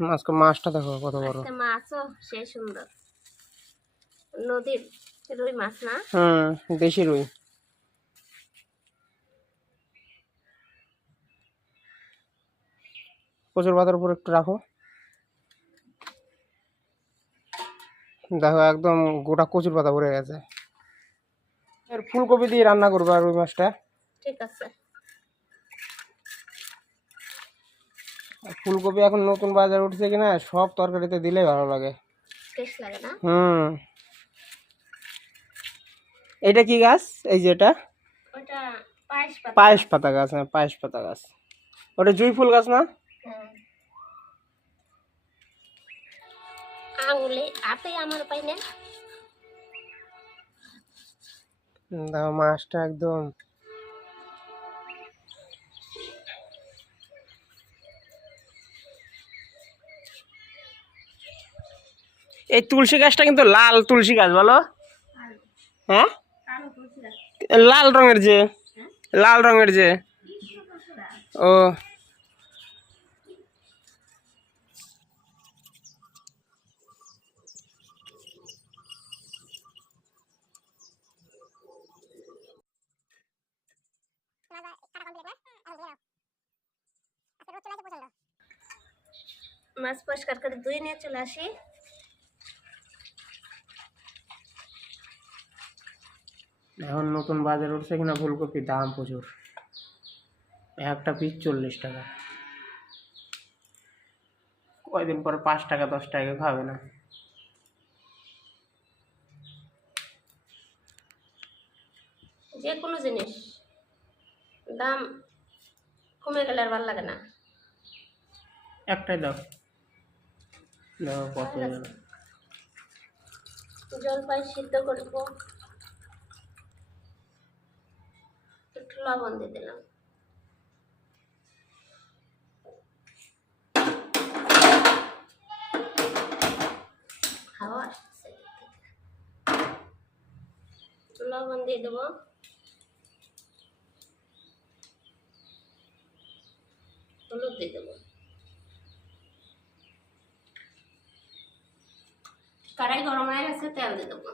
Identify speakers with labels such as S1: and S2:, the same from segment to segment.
S1: আজকে মাছটা দেখো কত বড়।
S2: মাছও সেই সুন্দর। নদীর রুই মাছ না?
S1: হুম দেশি রুই। কচুর পাতার উপর একটু রাখো। দেখো একদম গোটা কচুর পাতা ভরে গেছে। এর ফুলকপি দিয়ে রান্না করব আর রুই মাছটা।
S2: ঠিক আছে।
S1: ফুলকপি এখন নতুন বাজার উঠছে কিনা সব তরকারিতে দিলেই ভালো লাগে। হুম। এটা কি গাছ? এই যেটা
S2: ওটা পায়েস পাতা।
S1: গাছ হ্যাঁ পায়েস পাতা গাছ। ওটা জুই ফুল গাছ না?
S2: হ্যাঁ।
S1: মাছটা একদম এই তুলসী গাছটা কিন্তু লাল তুলসী গাছ, বলো। হ্যাঁ? লাল রঙের যে, লাল রঙের যে। ও।
S2: মাছ পরিষ্কার করে ধুয়ে নিয়ে চলে আসি।
S1: এখন নতুন বাজার উঠছে কিনা ফুলকপির দাম প্রচুর। একটা পিস চল্লিশ টাকা। কয়দিন পর পাঁচ টাকা দশ টাকা খাবে না।
S2: যে কোনো জিনিস। দাম কমে গেলে আর ভালো লাগে না।
S1: একটাই দাও। দাও কত।
S2: জলপাই সিদ্ধ করব। একটু লবণ দিয়ে দিলাম। খাওয়া লবণ দিয়ে দেবো। হলুদ দিয়ে দেবো। কড়াই গরম হয়ে গেছে, তেল দিয়ে দেবো।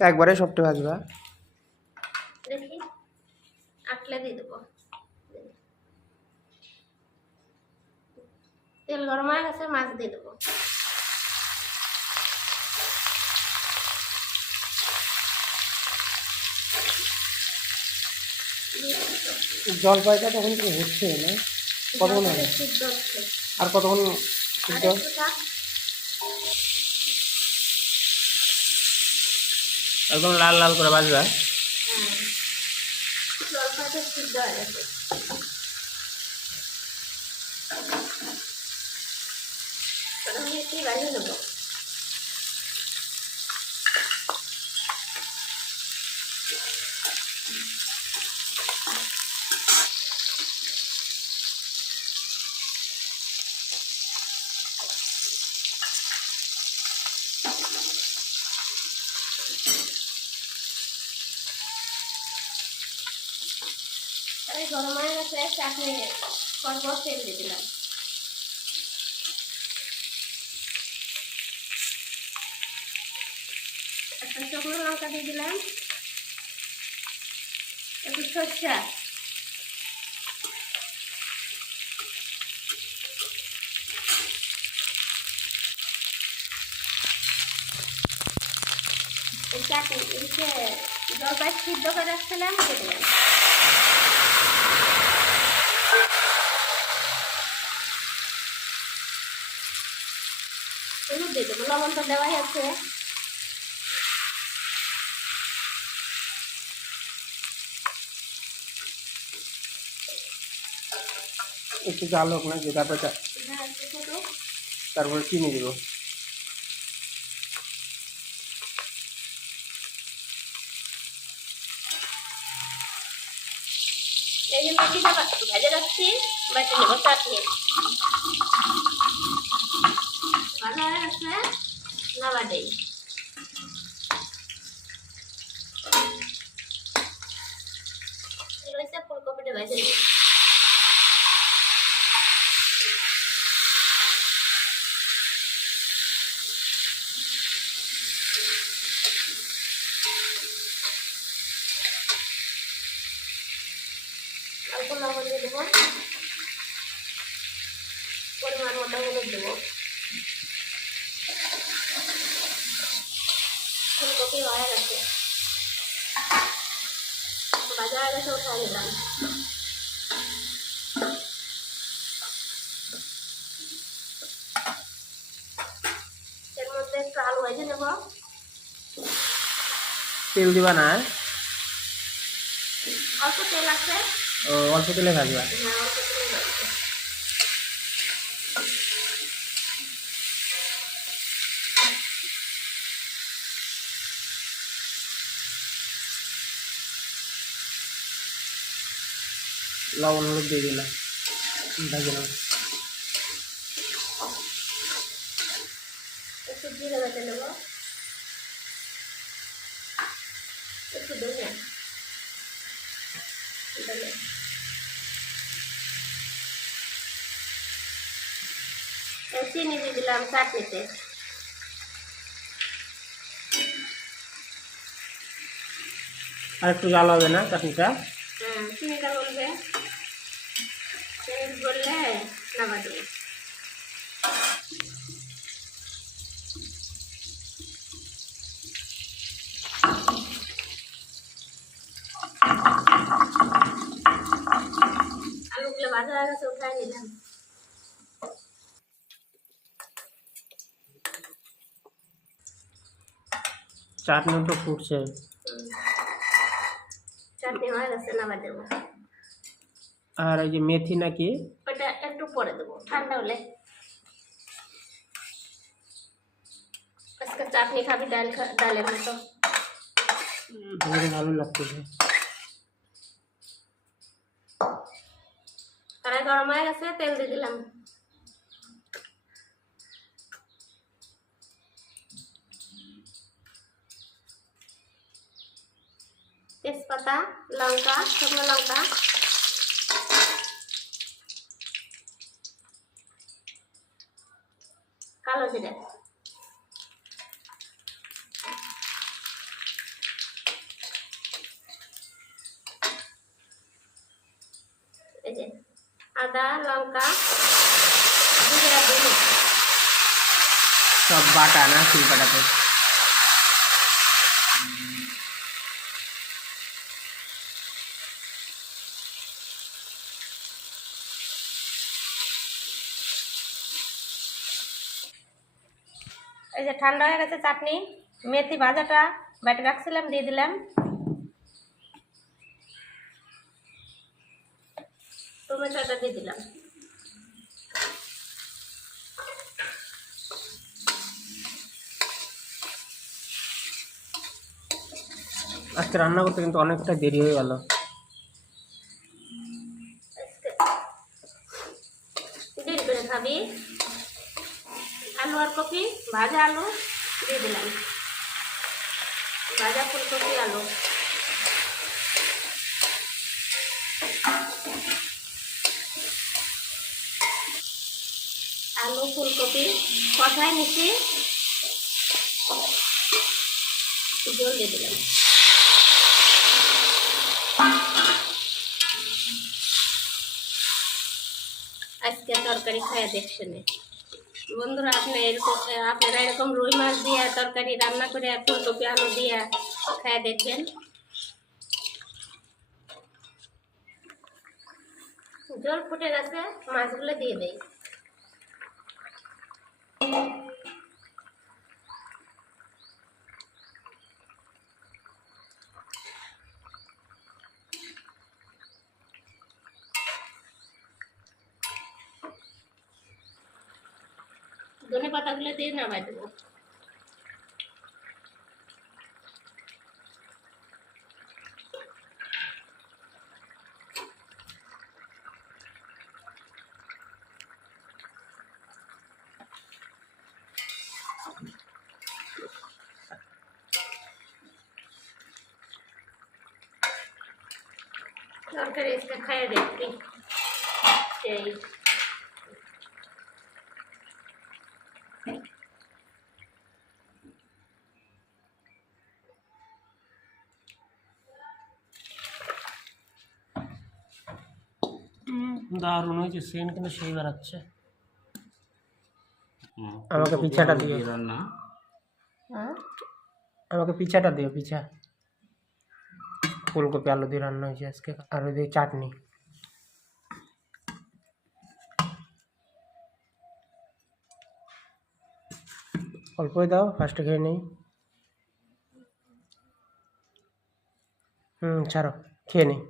S1: একবারে সবটা ভাজবা।
S2: দেখি। আটলে দিয়ে দেবো। তেল গরম হয়ে গেছে মাছ দিয়ে দেবো।
S1: জলপাইটা তখন তো হচ্ছে না? কতক্ষণ আর কতক্ষণ
S2: আর
S1: সিদ্ধ
S2: একটু থাক।
S1: একদম লাল লাল করে ভাজবা।
S2: হ্যাঁ জলপাইটা সিদ্ধ হয়ে গেছে এবার আমি একটু বাড়িয়ে নেব এই গরম হয়ে গেছে। চাটনি পরপর তেল দিয়ে দিলাম একটা শুকনো লঙ্কা দিয়ে দিলাম। একটু সরষা। চাটনি জলপাই সিদ্ধ করে রাখছিলাম দিয়ে দিলাম হলুদ দিয়ে দেবো লবণ তো দেওয়াই আছে।
S1: একটু জাল হোক না যে তারপরে
S2: হ্যাঁ
S1: তারপরে চিনি দিব।
S2: এই ভেজে রাখছি বেটে নেব চাটনি। ভালো হয়ে গেছে নাবা দেই এগুলো হচ্ছে ফুলকপিটা ভেজে নিই অল্প লবণ দিয়ে দেবো পরিমাণ মতো হলুদ দেবো ফুলকপি হয়ে গেছে ভাজা উঠাই নিলাম এর মধ্যে একটু আলু ভেজে নেব
S1: তেল দিবা না?
S2: অল্প তেল আছে।
S1: ও অল্প তেলে ভাজবা।
S2: হ্যাঁ অল্প তেল আছে
S1: লবণ হলুদ দিয়ে দিলাম। ভেজে নাও
S2: একটু জিরে নেব। একটু ধনিয়া ধনিয়া। চিনি দিয়ে দিলাম চাটনিতে।
S1: আর একটু জাল হবে না চাটনিটা?
S2: হ্যাঁ চিনিটা বলবে চিনি বললে নামা দেবে আলুগুলো ভাজা হয়ে গেছে উঠাই নিলাম
S1: চাটনি তো ফুটছে
S2: হুম। চাটনি হয়ে গেছে নামা দেবো
S1: আর এই যে মেথি নাকি?
S2: ওটা একটু পরে দেবো ঠান্ডা হলে। আজকে চাটনি খাবি ডাল ডালের মতো।
S1: ভালো লাগতেছে
S2: কড়াই গরম হয়ে গেছে তেল দিয়ে দিলাম। তেজপাতা লঙ্কা শুকনো লঙ্কা। কালো জিরে এই যে আদা লঙ্কা জিরে আর হলুদ
S1: সব বাটা না শিলপাটাতে
S2: এই যে ঠান্ডা হয়ে গেছে চাটনি, মেথি ভাজাটা বেটে রাখছিলাম, দিয়ে দিলাম। টমেটোটা দিয়ে দিলাম।
S1: আজকে রান্না করতে কিন্তু অনেকটা দেরি হয়ে গেল
S2: দেরি করে খাবি আলু আর কপি ভাজা আলু দিয়ে দিলাম। ভাজা ফুলকপি আলু। আলু, ফুলকপি, কষায় নিচ্ছি। জল দিয়ে দিলাম। আজকে তরকারি খায়া দেখছেন। বন্ধুরা, আপনি এরকম আপনারা এরকম রুই মাছ দিয়ে তরকারি রান্না করে ফুলকপি আলু দিয়ে খায় দেখবেন। জল ফুটে গেছে, মাছগুলো দিয়ে দেই। ধনে পাতাগুলো দিয়ে নামাই দেবো তরকারি খাইয়ে দেখি সেই
S1: দারুণ হয়েছে সেন্ট কিন্তু সেই বেড়াচ্ছে আমাকে পিঠাটা দিও।
S3: দিয়ে রান্না
S2: হ্যাঁ?
S1: আমাকে পিঠাটা দিও পিঠা ফুলকপি আলু দিয়ে রান্না হয়েছে আজকে। আর ওই দিয়ে চাটনি। অল্পই দাও ফার্স্টে খেয়ে নেই। হুম ছাড়ো খেয়ে নেই।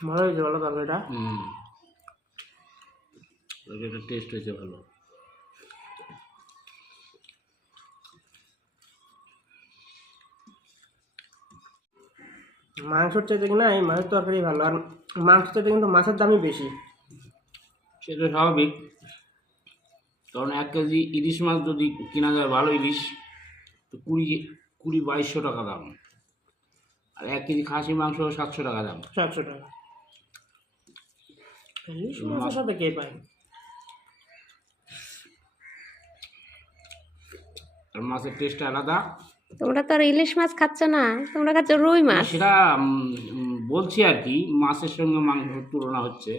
S1: ভালো হয়েছে বলো তরকারিটা।
S3: হুম। তরকারিটার টেস্ট হয়েছে ভালো।
S1: মাংসর চাইতে কিনা এই মাছের তরকারি ভালো আর মাংসের চাইতে কিন্তু মাছের দামই বেশি।
S3: সেটা স্বাভাবিক। কারণ এক কেজি ইলিশ মাছ যদি কেনা যায় ভালো ইলিশ তো কুড়ি কুড়ি বাইশশো টাকা দাম। আর এক কেজি খাসি মাংস সাতশো টাকা দাম।
S1: সাতশো টাকা। মাছের সাথে কে পায়?
S3: আর মাছের টেস্ট আলাদা।
S2: তোমরা তো আর ইলিশ মাছ খাচ্ছ না তোমরা খাচ্ছ রুই মাছ।
S3: সেটা বলছি আর কি মাছের সঙ্গে মাংসের তুলনা হচ্ছে।